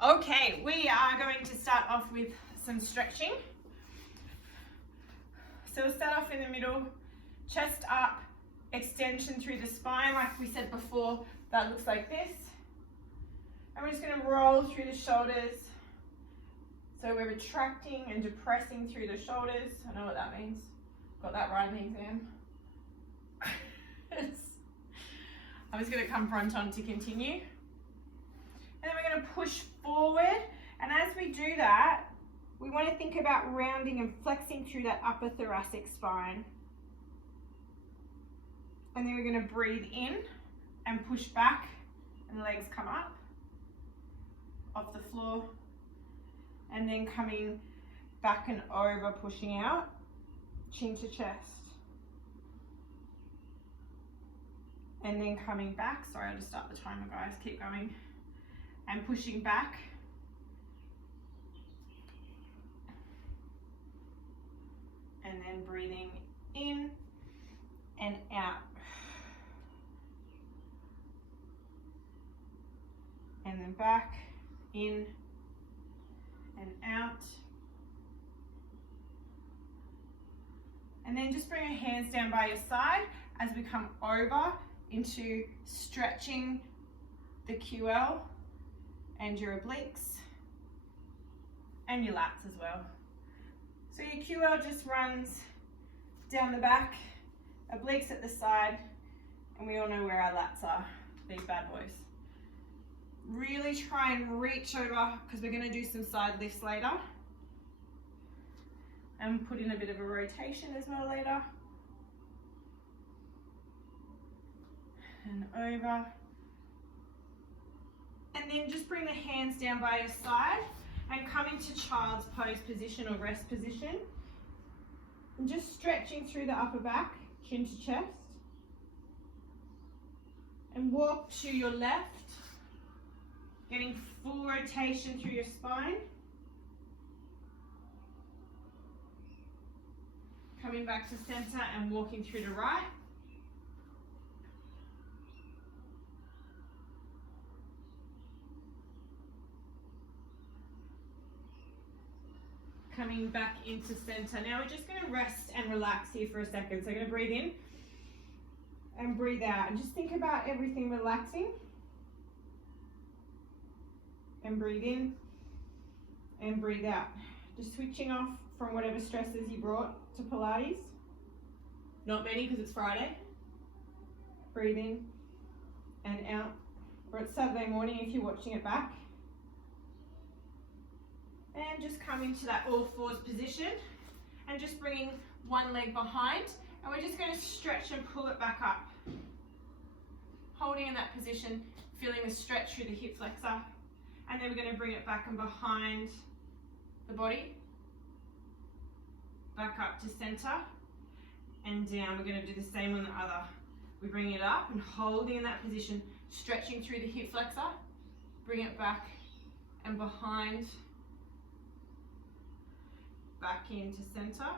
Okay, we are going to start off with some stretching. So we'll start off in the middle, chest up, extension through the spine, like we said before, that looks like this. And we're just going to roll through the shoulders. So we're retracting and depressing through the shoulders. I know what that means. Got that right in the exam. I'm just going to come front on to continue. And then we're going to push forward. And as we do that, we want to think about rounding and flexing through that upper thoracic spine. And then we're going to breathe in and push back, and the legs come up off the floor. And then coming back and over, pushing out, chin to chest. And then coming back, sorry, I'll just start the timer, guys, keep going. And pushing back. And then breathing in and out. And then back, in and out. And then just bring your hands down by your side as we come over into stretching the QL and your obliques and your lats as well. So your QL just runs down the back, obliques at the side, and we all know where our lats are, these bad boys. Really try and reach over, because we're going to do some side lifts later. And put in a bit of a rotation as well later. And over. And then just bring the hands down by your side and come into child's pose position or rest position. And just stretching through the upper back, chin to chest. And walk to your left, getting full rotation through your spine. Coming back to center and walking through to right. Coming back into center. Now we're just going to rest and relax here for a second. So I'm going to breathe in and breathe out. And just think about everything relaxing. And breathe in and breathe out. Just switching off from whatever stresses you brought to Pilates. Not many because it's Friday. Breathe in and out. Or it's Saturday morning if you're watching it back. And just come into that all fours position and just bringing one leg behind. And we're just going to stretch and pull it back up. Holding in that position, feeling the stretch through the hip flexor. And then we're going to bring it back and behind the body. Back up to center and down. We're going to do the same on the other. We bring it up and holding in that position, stretching through the hip flexor. Bring it back and behind. Back into center.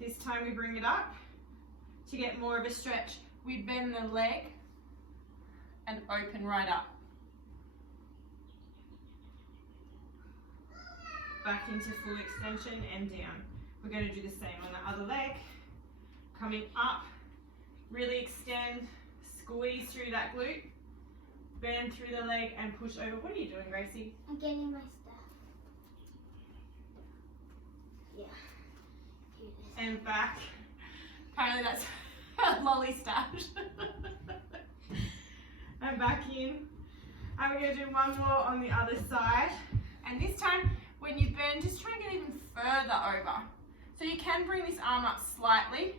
This time we bring it up. To get more of a stretch, we bend the leg and open right up. Back into full extension and down. We're going to do the same on the other leg. Coming up, really extend, squeeze through that glute, bend through the leg and push over. What are you doing, Gracie? I'm getting my stuff. Yeah. And back. Apparently that's a lolly stash. And back in. And we're going to do one more on the other side. And this time, when you bend, just try and get even further over. So you can bring this arm up slightly.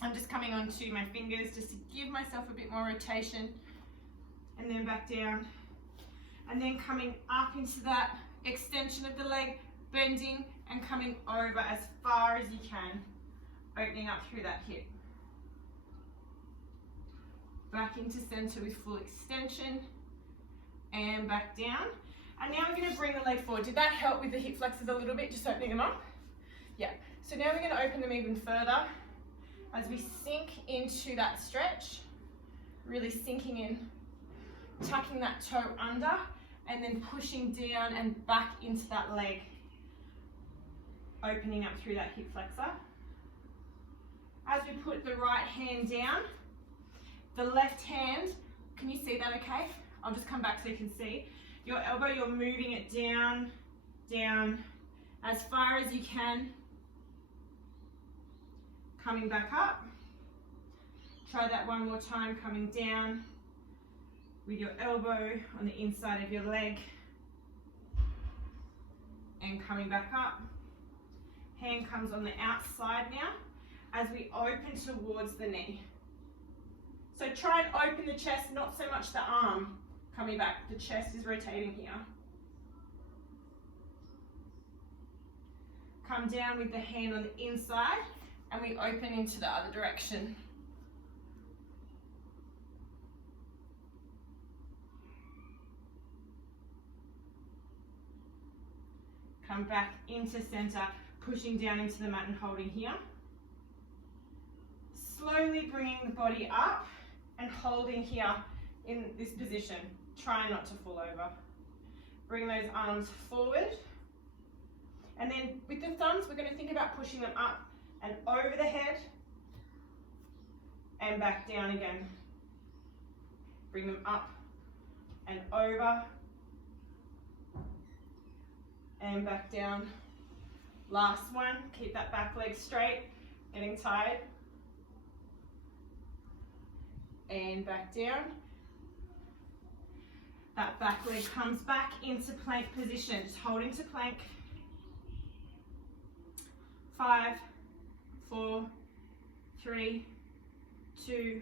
I'm just coming onto my fingers just to give myself a bit more rotation. And then back down. And then coming up into that extension of the leg, bending and coming over as far as you can. Opening up through that hip. Back into center with full extension. And back down. And now we're going to bring the leg forward. Did that help with the hip flexors a little bit, just opening them up? Yeah. So now we're going to open them even further as we sink into that stretch, really sinking in tucking that toe under and then pushing down and back into that leg. Opening up through that hip flexor. As we put the right hand down, the left hand, can you see that okay? I'll just come back so you can see. Your elbow, you're moving it down, down, as far as you can. Coming back up. Try that one more time, coming down with your elbow on the inside of your leg. And coming back up. Hand comes on the outside now as we open towards the knee. So try and open the chest, not so much the arm coming back. The chest is rotating here. Come down with the hand on the inside and we open into the other direction. Come back into center, pushing down into the mat and holding here. Slowly bringing the body up and holding here in this position. Try not to fall over. Bring those arms forward. And then with the thumbs, we're going to think about pushing them up and over the head and back down again. Bring them up and over and back down. Last one, keep that back leg straight, getting tired. And back down. That back leg comes back into plank position. Just hold into plank. 5, 4, 3, 2,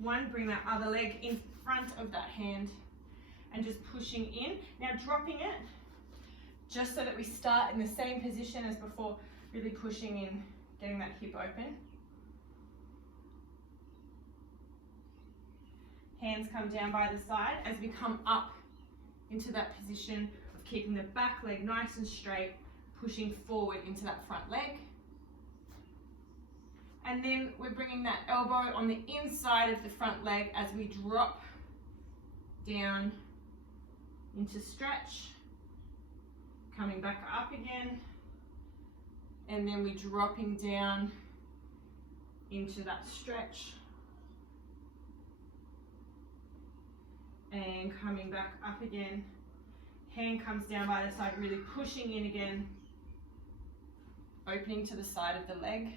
1. Bring that other leg in front of that hand and just pushing in. Now dropping it, just so that we start in the same position as before, really pushing in, getting that hip open. Hands come down by the side as we come up into that position of keeping the back leg nice and straight, pushing forward into that front leg. And then we're bringing that elbow on the inside of the front leg as we drop down into stretch. Coming back up again, and then we're dropping down into that stretch and coming back up again. Hand comes down by the side, really pushing in again, opening to the side of the leg,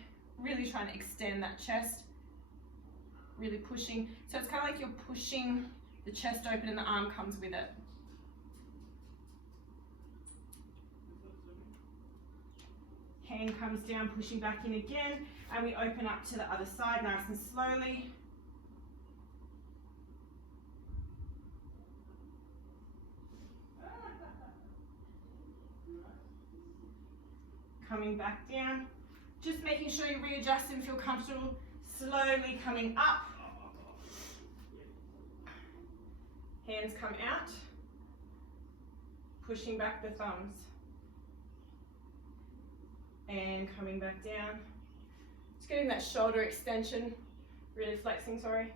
really trying to extend that chest, really pushing. So it's kind of like you're pushing the chest open and the arm comes with it. Hand comes down, pushing back in again, and we open up to the other side nice and slowly. Coming back down, just making sure you readjust and feel comfortable. Slowly coming up. Hands come out, pushing back the thumbs. And coming back down. Just getting that shoulder extension, really flexing, sorry.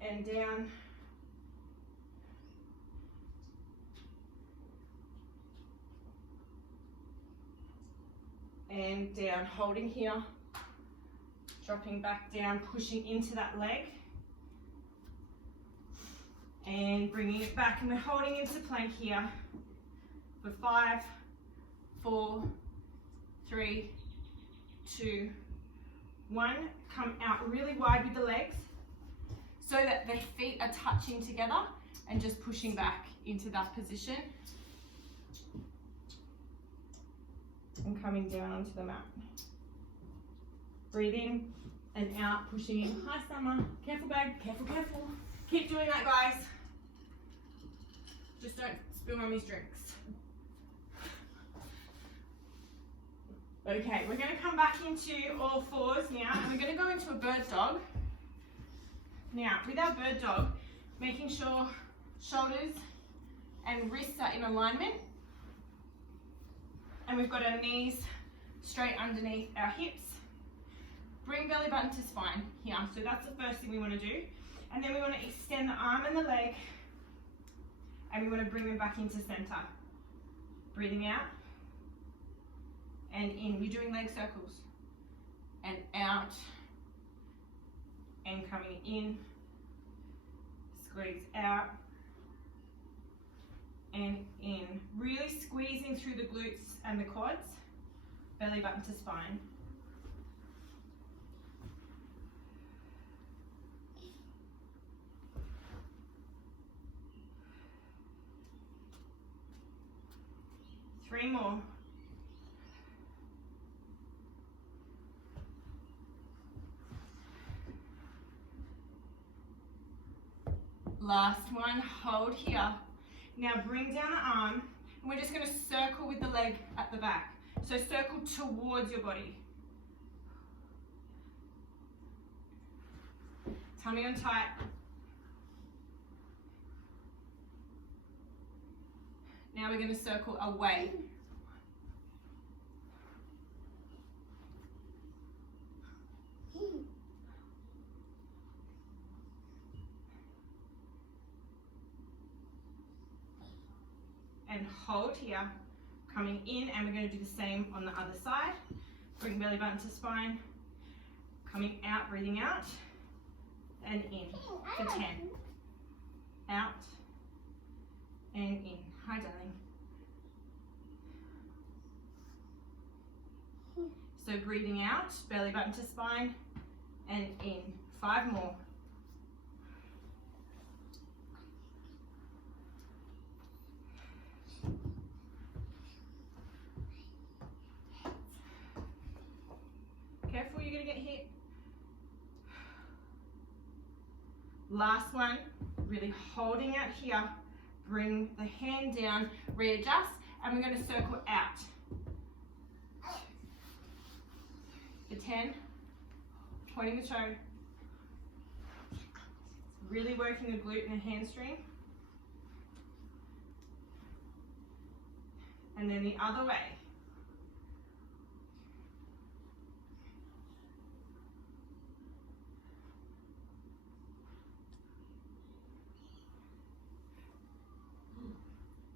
And down. And down, holding here. Dropping back down, pushing into that leg. And bringing it back, and we're holding into plank here for 5, 4, 3, 2, 1. Come out really wide with the legs so that the feet are touching together and just pushing back into that position. And coming down onto the mat. Breathe in and out, pushing in. Hi, Summer. Careful, babe. Careful, careful. Keep doing that, guys. Just don't spill Mummy's drinks. Okay, we're going to come back into all fours now, and we're going to go into a bird dog. Now, with our bird dog, making sure shoulders and wrists are in alignment, and we've got our knees straight underneath our hips. Bring belly button to spine here, so that's the first thing we want to do. And then we want to extend the arm and the leg, and we want to bring them back into center. Breathing out and in. You're doing leg circles. And out and coming in. Squeeze out and in. Really squeezing through the glutes and the quads. Belly button to spine. Three more. Last one, hold here. Now bring down the arm, and we're just going to circle with the leg at the back. So circle towards your body. Tummy on tight. Now we're going to circle away. And hold here, coming in, and we're going to do the same on the other side. Bring belly button to spine, coming out, breathing out, and in for 10. Out and in. Hi, darling. So breathing out, belly button to spine, and in. 5 more. Careful, you're going to get hit. Last one, really holding out here. Bring the hand down, readjust, and we're going to circle out. For 10, pointing the toe. Really working the glute and the hamstring. And then the other way.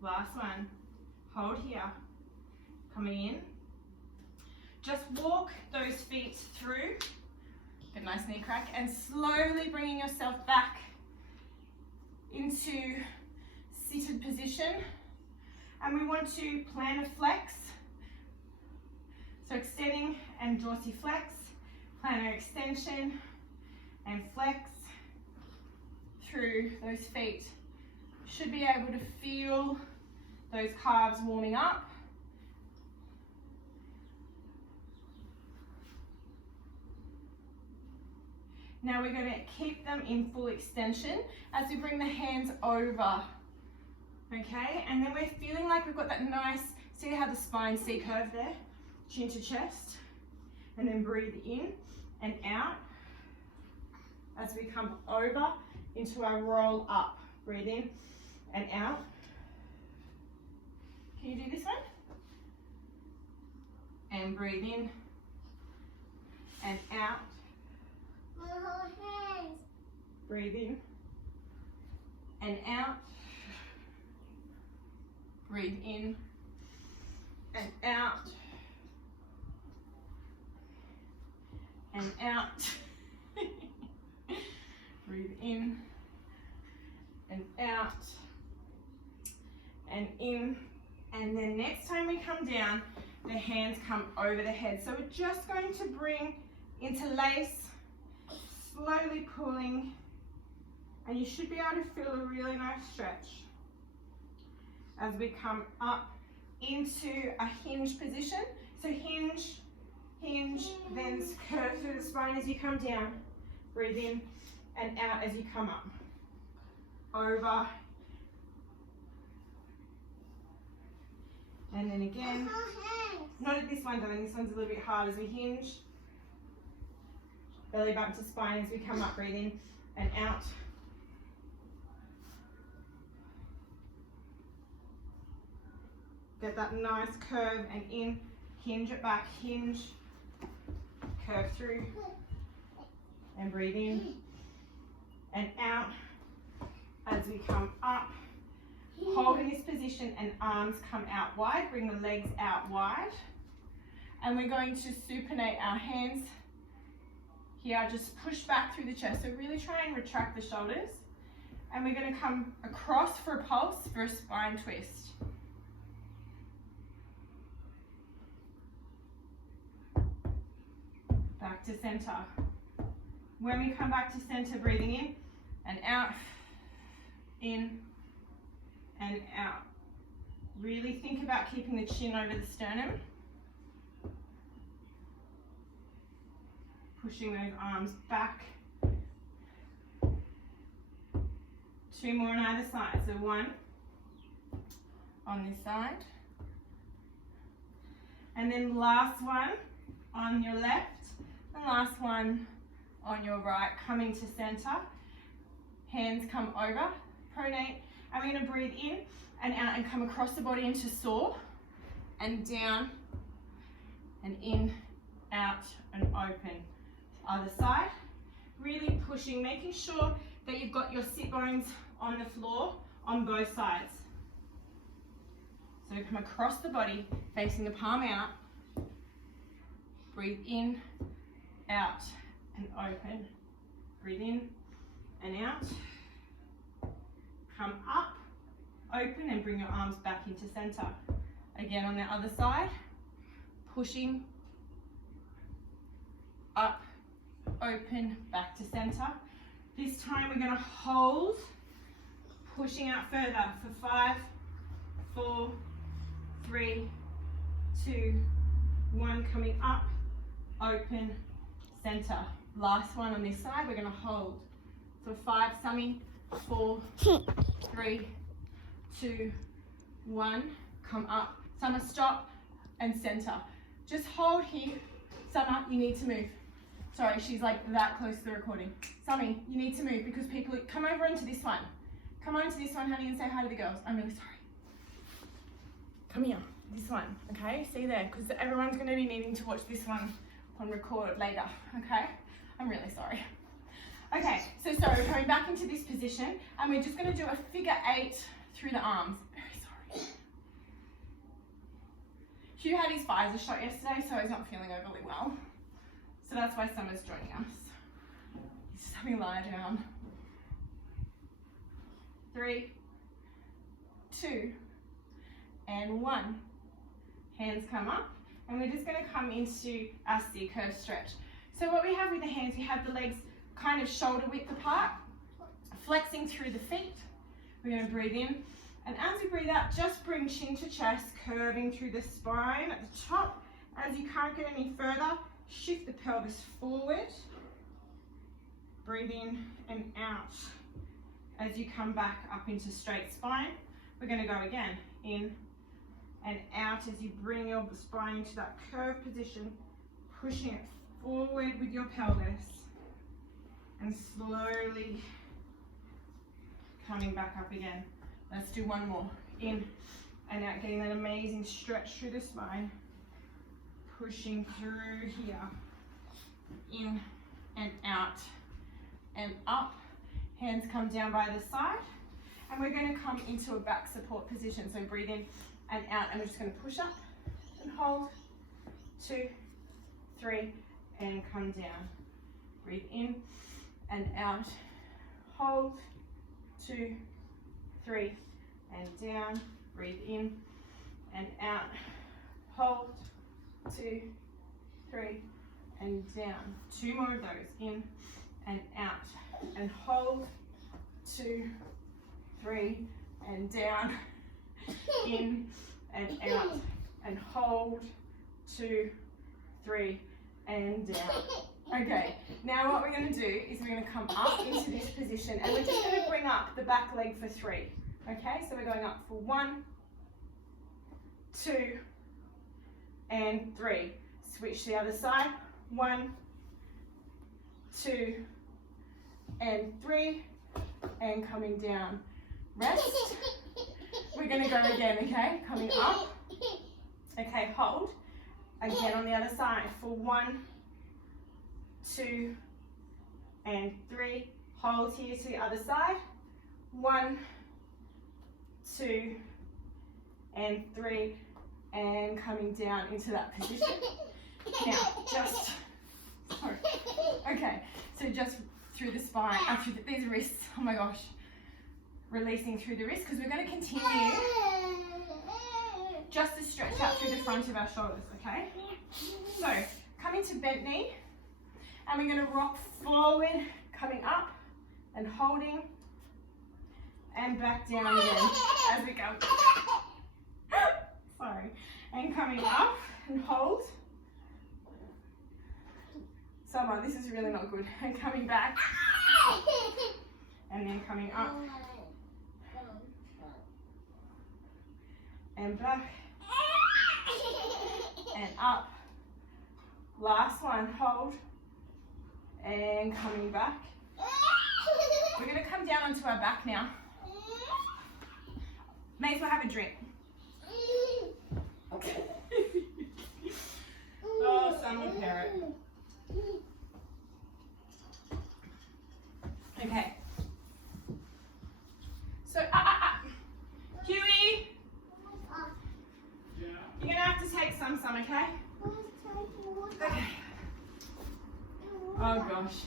Last one, hold here, coming in. Just walk those feet through, get a nice knee crack, and slowly bringing yourself back into seated position. And we want to plantar flex, so extending and dorsiflex, plantar extension and flex through those feet. Should be able to feel those calves warming up. Now we're going to keep them in full extension as we bring the hands over. Okay, and then we're feeling like we've got that nice, see how the spine C-curve there? Chin to chest. And then breathe in and out as we come over into our roll up. Breathe in and out. Can you do this one? And breathe in and out. Breathe in and out. Breathe in and out. And out. Breathe in and out. And in. And then next time we come down, the hands come over the head. So we're just going to bring interlace, slowly pulling, and you should be able to feel a really nice stretch as we come up into a hinge position. So hinge, hinge, then curve through the spine as you come down. Breathe in and out as you come up. Over. And then again. Not at this one, darling. This one's a little bit hard as we hinge. Belly button to spine as we come up. Breathe in and out. Get that nice curve and in. Hinge it back. Hinge. Curve through. And breathe in and out as we come up. Holding this position and arms come out wide. Bring the legs out wide. And we're going to supinate our hands here. Just push back through the chest. So really try and retract the shoulders. And we're going to come across for a pulse for a spine twist. Back to center. When we come back to center, breathing in and out, in and out. Really think about keeping the chin over the sternum. Pushing those arms back. 2 more on either side. So 1 on this side. And then last one on your left. And last one on your right. Coming to center. Hands come over. Pronate. And we're going to breathe in and out and come across the body into saw. And down. And in, out, and open. Other side. Really pushing, making sure that you've got your sit bones on the floor on both sides. So come across the body, facing the palm out. Breathe in, out, and open. Breathe in and out. Come up, open, and bring your arms back into center. Again on the other side, pushing, up, open, back to center. This time we're going to hold, pushing out further for 5, 4, 3, 2, 1, coming up, open, center. Last one on this side, we're going to hold for 5, Sammy, 4, 3, 2, 1, come up. Summer, stop, and center. Just hold here. Summer, you need to move. Sorry, she's like that close to the recording. Sammy, you need to move because people, come over onto this one. Come on to this one, honey, and say hi to the girls. I'm really sorry. Come here, this one, okay? See there, because everyone's going to be needing to watch this one on record later, okay? I'm really sorry. Okay, so sorry, we're coming back into this position, and we're just going to do a figure 8 through the arms. Very sorry. Hugh had his Pfizer shot yesterday, so he's not feeling overly well. So that's why Summer's joining us. He's just having a lie down. 3, 2, and 1. Hands come up, and we're just going to come into our C-curve stretch. So what we have with the hands, we have the legs kind of shoulder width apart, flexing through the feet. We're going to breathe in, and as we breathe out, just bring chin to chest, curving through the spine at the top. As you can't get any further, shift the pelvis forward. Breathe in and out. As you come back up into straight spine, we're going to go again. In and out as you bring your spine into that curved position, pushing it forward with your pelvis. And slowly coming back up again. Let's do one more. In and out, getting that amazing stretch through the spine. Pushing through here. In and out and up. Hands come down by the side. And we're going to come into a back support position. So breathe in and out. And we're just going to push up and hold. 2, 3, and come down. Breathe in and out. Hold. 2, 3, and down. Breathe in and out. Hold. 2, 3, and down. 2 more of those. In and out. And hold. 2, 3, and down. In and out. And hold. 2, 3, and down. Okay, now what we're going to do is we're going to come up into this position, and we're just going to bring up the back leg for 3. Okay, so we're going up for 1, 2, and 3. Switch to the other side. 1, 2, and 3, and coming down. Rest. We're going to go again, okay? Coming up. Okay, hold. Again on the other side for 1, 2, and 3. Hold here to the other side. 1, 2, and 3, and coming down into that position. Now, just, sorry. Okay, so just through the spine, through these wrists, oh my gosh. Releasing through the wrists, because we're going to continue just to stretch out through the front of our shoulders, okay? So, coming to bent knee, and we're going to rock forward, coming up, and holding, and back down again as we go. Sorry. And coming up, and hold. Summer, this is really not good. And coming back, and then coming up, and back, and up. Last one, hold, and coming back. We're going to come down onto our back now. May as well have a drink. Okay. Oh, summer parrot. Okay. So, Huey, you're going to have to take some, okay? Okay. Oh gosh.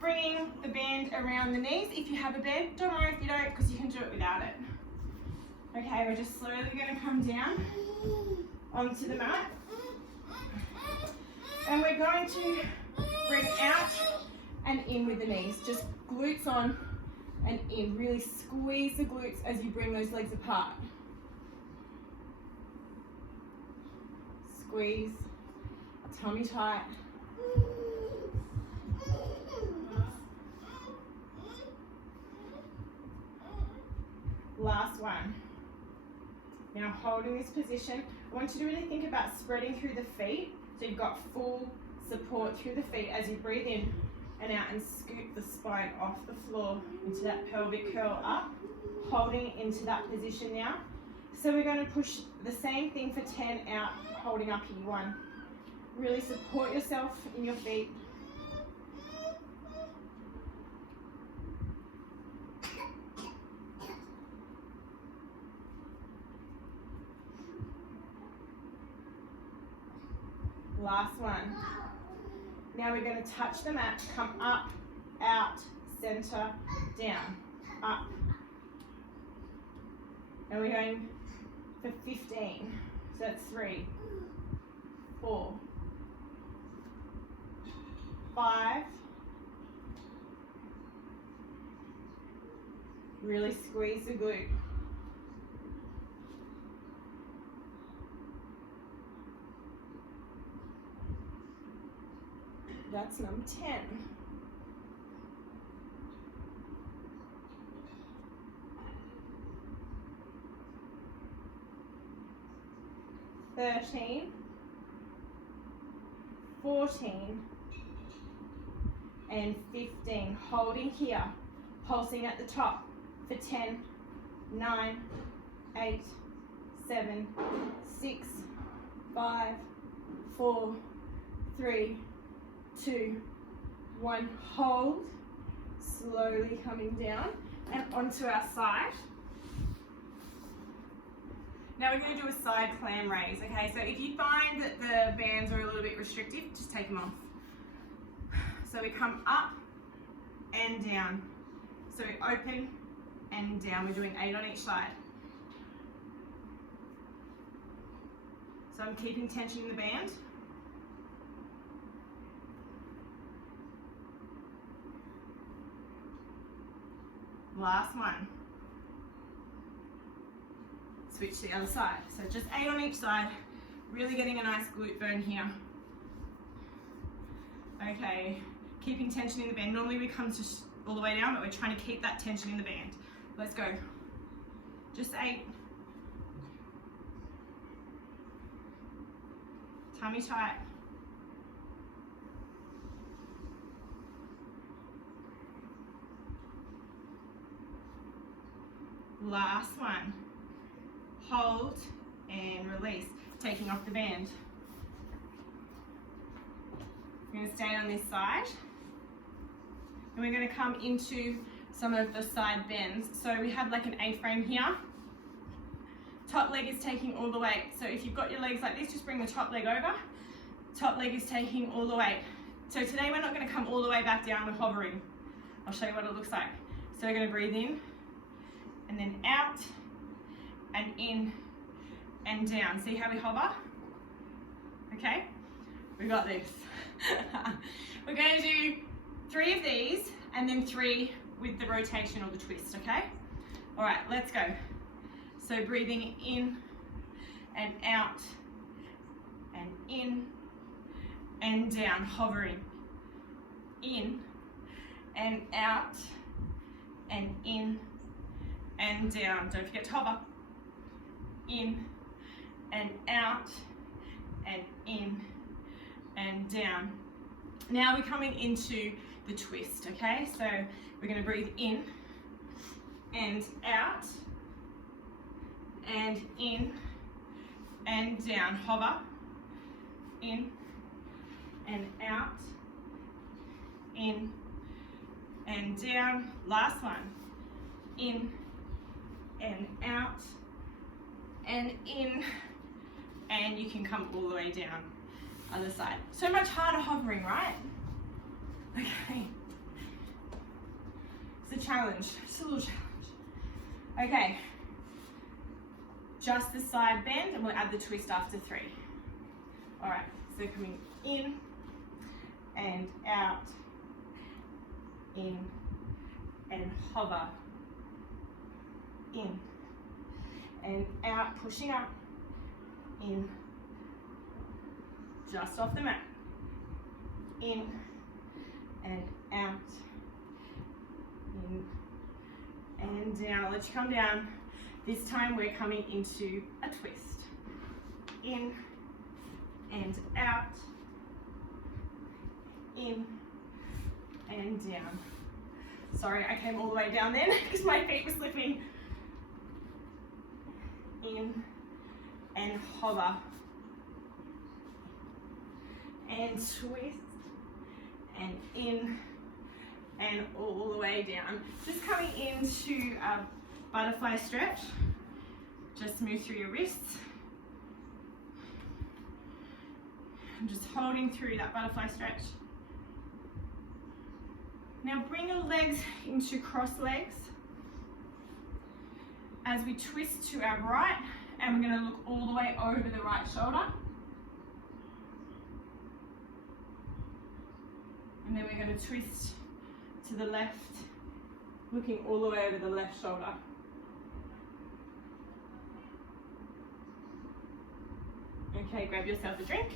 Bringing the band around the knees. If you have a band, don't worry if you don't, because you can do it without it. Okay, we're just slowly going to come down onto the mat. And we're going to bring out and in with the knees. Just glutes on and in. Really squeeze the glutes as you bring those legs apart. Squeeze, tummy tight. Last one. Now holding this position, I want you to really think about spreading through the feet, so you've got full support through the feet as you breathe in and out, and scoop the spine off the floor into that pelvic curl up, holding into that position now. So we're going to push the same thing for 10 out, holding up here. 1. Really support yourself in your feet. Last one. Now we're going to touch the mat, come up, out, center, down, up. And we're going for 15. So that's 3, 4, 5. Really squeeze the glute. That's number 10. $13, $14, and $15. Holding here, pulsing at the top for 10, 9, 8, 7, 6, 5, 4, 3, 2, 1. Hold, slowly coming down and onto our side. Now we're going to do a side clam raise, okay? So if you find that the bands are a little bit restrictive, just take them off. So we come up and down. So we open and down. We're doing 8 on each side. So I'm keeping tension in the band. Last one. Switch to the other side. So just 8 on each side, really getting a nice glute burn here. Okay, keeping tension in the band. Normally we come just all the way down, but we're trying to keep that tension in the band. Let's go. Just 8. Tummy tight. Last one. Hold and release, taking off the band. I'm going to stay on this side. And we're going to come into some of the side bends. So we have like an A-frame here. Top leg is taking all the weight. So if you've got your legs like this, just bring the top leg over. Top leg is taking all the weight. So today we're not going to come all the way back down, we're hovering. I'll show you what it looks like. So we're going to breathe in, and then out, and in, and down. See how we hover? Okay, we got this. We're going to do 3 of these, and then 3 with the rotation or the twist, okay? All right, let's go. So breathing in, and out, and in, and down, hovering. In, and out, and in, and down. Don't forget to hover. In, and out, and in, and down. Now we're coming into the twist, okay? So we're going to breathe in, and out, and in, and down. Hover. In, and out, in, and down. Last one. In, and out, and in, and you can come all the way down. Other side. So much harder hovering, right? Okay. It's a challenge. It's a little challenge. Okay. Just the side bend, and we'll add the twist after 3. All right. So coming in, and out, in, and hover, in, and out, pushing up, in, just off the mat, in, and out, in, and down. I'll let you come down. This time we're coming into a twist. In, and out, in, and down. Sorry, I came all the way down then because my feet were slipping. In, and hover, and twist, and in, and all the way down. Just coming into a butterfly stretch. Just move through your wrists. I'm just holding through that butterfly stretch. Now bring your legs into cross legs as we twist to our right, and we're going to look all the way over the right shoulder. And then we're going to twist to the left, looking all the way over the left shoulder. Okay, grab yourself a drink.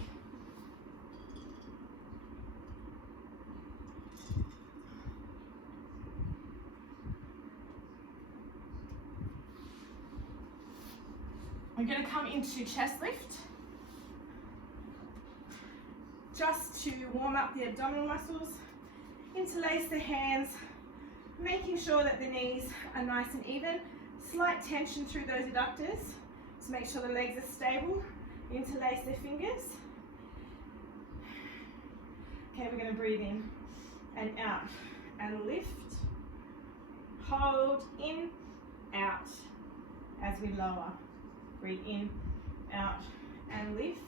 We're going to come into chest lift, just to warm up the abdominal muscles, interlace the hands, making sure that the knees are nice and even, slight tension through those adductors to make sure the legs are stable, interlace their fingers. Okay, we're going to breathe in and out and lift, hold, in, out as we lower. Breathe in, out, and lift,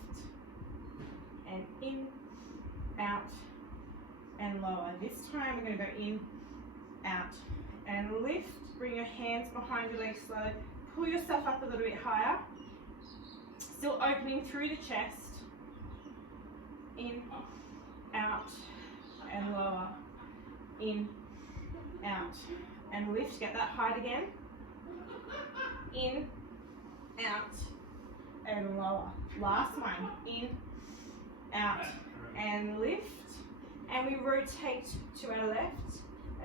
and in, out, and lower. This time we're going to go in, out, and lift. Bring your hands behind your legs slowly. Pull yourself up a little bit higher. Still opening through the chest. In, out, and lower. In, out, and lift. Get that height again. In, out, and lower. Last one. In, out, and lift. And we rotate to our left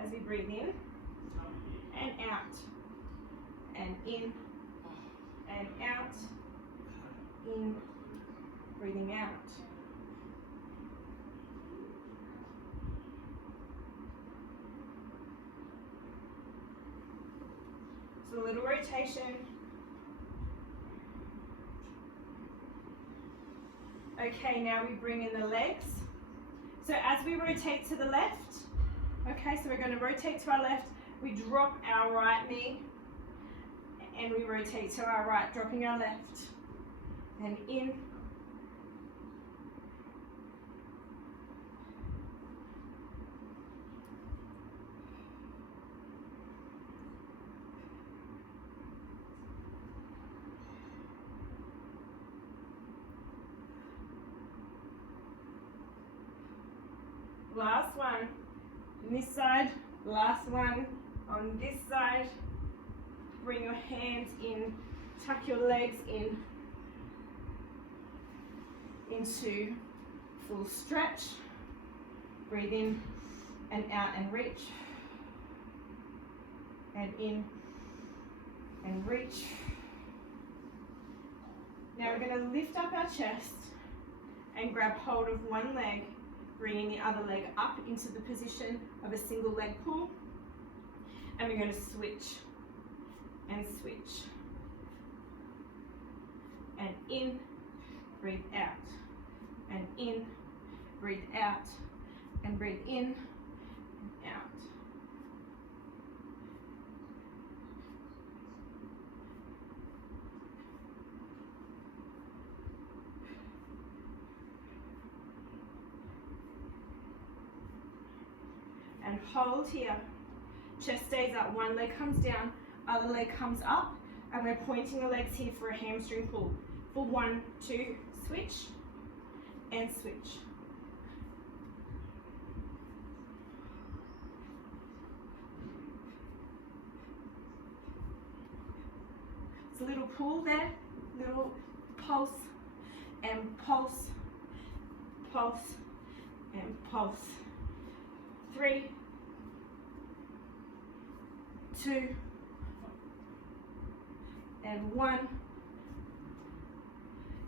as we breathe in, and out, and in, and out, in, breathing out. So a little rotation. Okay, now we bring in the legs. So as we rotate to the left, Okay, so we're going to rotate to our left. We drop our right knee and we rotate to our right, dropping our left. And in. Last one on this side, last one on this side. Bring your hands in, tuck your legs in into full stretch. Breathe in and out and reach. And in and reach. Now we're going to lift up our chest and grab hold of one leg, bringing the other leg up into the position of a single leg pull. And we're going to switch and switch. And in, breathe out. And in, breathe out. And breathe in and out. And hold here. Chest stays up, one leg comes down, other leg comes up, and we're pointing the legs here for a hamstring pull. For 1, 2, switch, and switch. It's a little pull there, little pulse, and pulse, pulse, and pulse. 3, 2, and 1.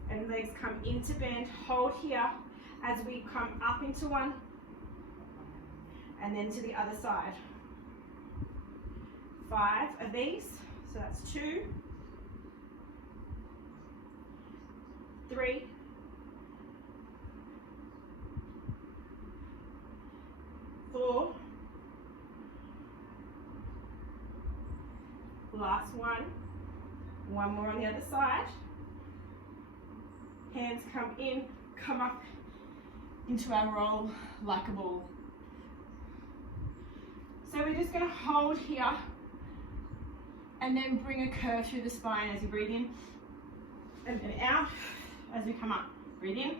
And legs come into bend. Hold here as we come up into one, and then to the other side. 5 of these, so that's 2, 3, 4, last one more on the other side. Hands come in, come up into our roll like a ball. So we're just going to hold here and then bring a curve through the spine as you breathe in and then out as we come up. Breathe in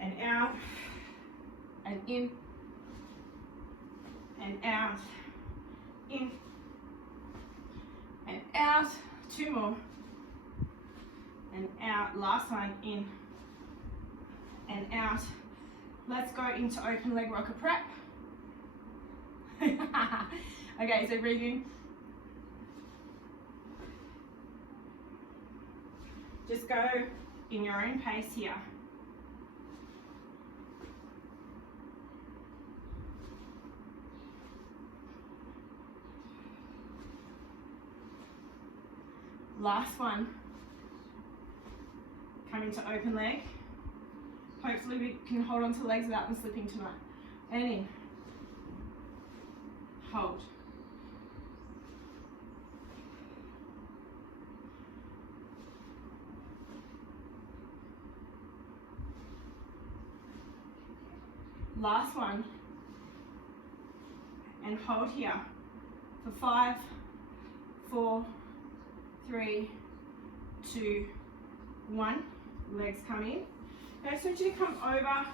and out and in and out, in and out. 2 more and out. Last one, in and out. Let's go into open leg rocker prep. Okay, so breathe in. Just go in your own pace here. Last one. Coming to open leg. Hopefully we can hold on to legs without them slipping tonight. And in. Hold. Last one. And hold here for 5, 4, 3, 2, 1. Legs come in. Now I just want you to come over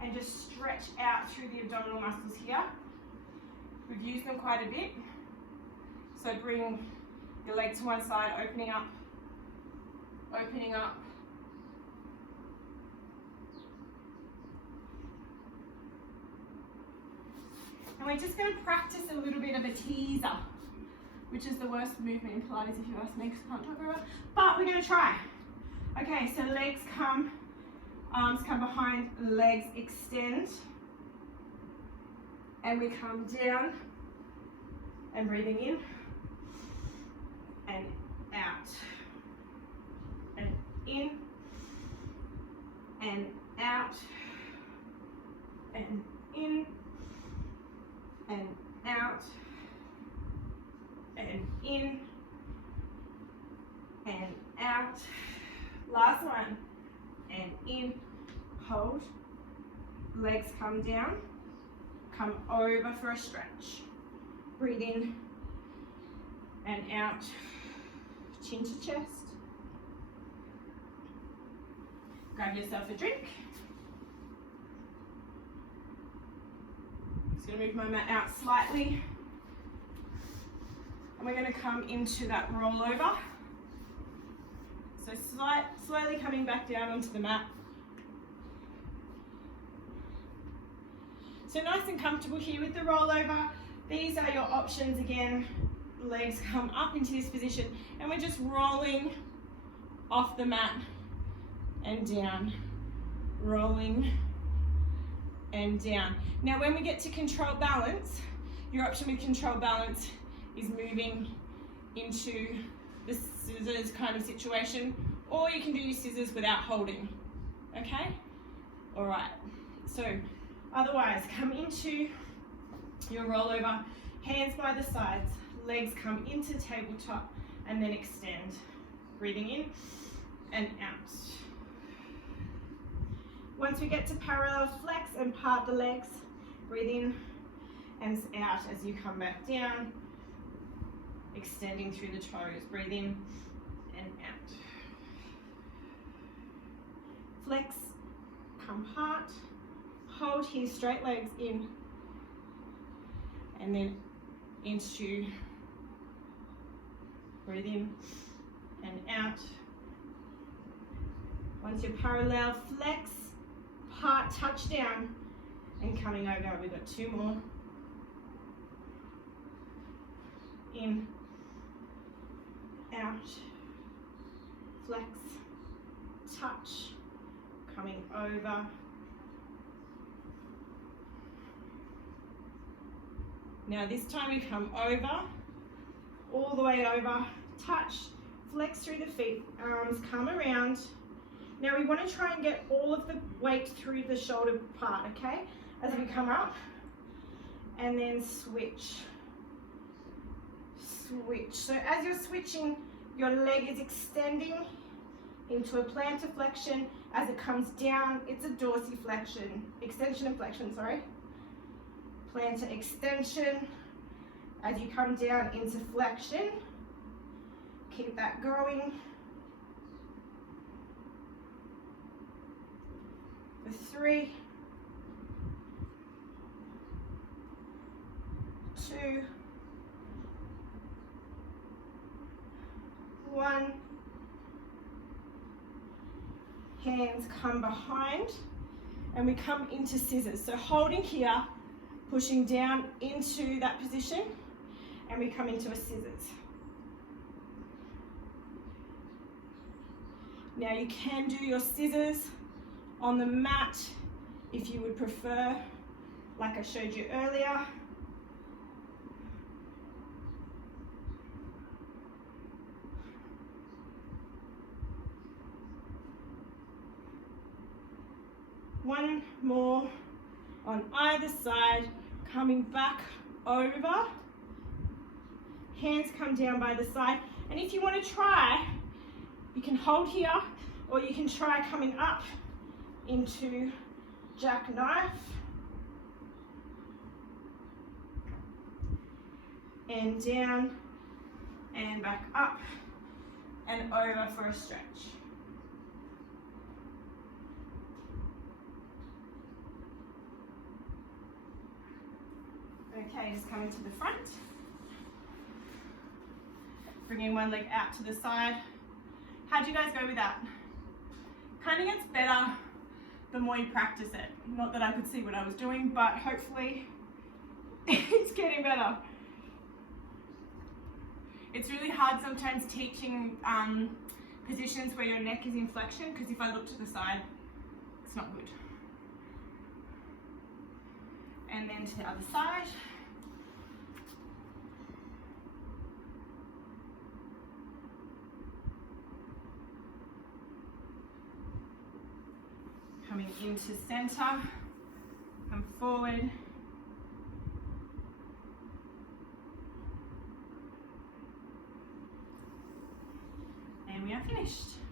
and just stretch out through the abdominal muscles here. We've used them quite a bit. So bring your leg to one side, opening up, opening up. And we're just going to practice a little bit of a teaser, which is the worst movement in Pilates if you ask me, because I can't talk very well. But we're going to try. Okay, so legs come, arms come behind, legs extend. And we come down and breathing in and out. And in and out and in in and out. Last one, and in, hold. Legs come down, come over for a stretch. Breathe in and out, chin to chest. Grab yourself a drink. Just gonna move my mat out slightly. And we're gonna come into that rollover. So slowly coming back down onto the mat. So nice and comfortable here with the rollover. These are your options again. Legs come up into this position and we're just rolling off the mat and down, rolling and down. Now when we get to control balance, your option with control balance is moving into the scissors kind of situation, or you can do your scissors without holding, okay? All right, so otherwise come into your rollover, hands by the sides, legs come into tabletop and then extend. Breathing in and out. Once we get to parallel flex and part the legs, breathe in and out as you come back down, extending through the toes. Breathe in and out. Flex, come part, hold here, straight legs in, and then into, breathe in and out. Once you're parallel, flex, part, touch down, and coming over. We've got two more. In, out, flex, touch, coming over. Now this time we come over, all the way over, touch, flex through the feet, arms come around. Now we want to try and get all of the weight through the shoulder part, okay? As we come up, and then switch. Switch. So as you're switching, your leg is extending into a plantar flexion. As it comes down, it's a dorsiflexion, extension and flexion, sorry. Plantar extension. As you come down into flexion, keep that going. For 3, 2, 1. Hands come behind and we come into scissors. So holding here, pushing down into that position, and we come into a scissors. Now you can do your scissors on the mat if you would prefer, like I showed you earlier. One more on either side, coming back over. Hands come down by the side. And if you want to try, you can hold here, or you can try coming up into jackknife. And down, and back up, and over for a stretch. Okay, just coming to the front. Bringing one leg out to the side. How'd you guys go with that? Kind of gets better the more you practice it. Not that I could see what I was doing, but hopefully it's getting better. It's really hard sometimes teaching positions where your neck is in flexion, because if I look to the side, it's not good. And then to the other side. Coming into center, come forward. we are finished.